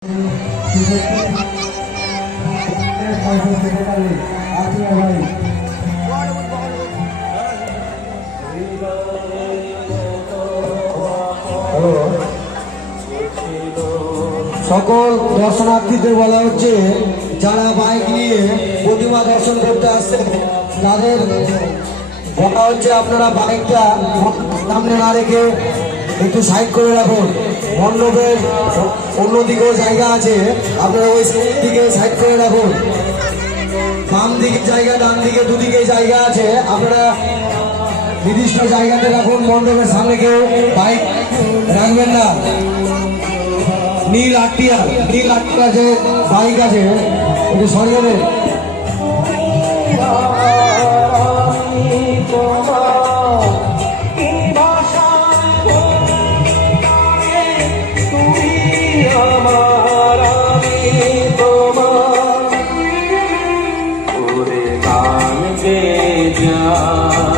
সকল দর্শনার্থীদের বলা হচ্ছে যারা বাইক নিয়ে প্রতিমা দর্শন করতে আসছে তাদের বলা হচ্ছে আপনারা বাইকটা সামনে না রেখে একটু সাইড করে রাখুন। মণ্ডপের অন্যদিকেও জায়গা আছে, আপনারা ওই দিকে সাইড করে রাখুন। বাম দিকে জায়গা, ডান দিকে দুদিকে জায়গা আছে, আপনারা নির্দিষ্ট জায়গাতে রাখুন। মণ্ডপের সামনে কেউ বাইক রাখবেন না। নীল আটটিয়া আছে, বাইক আছে, একটু সরিয়ে দেন। जा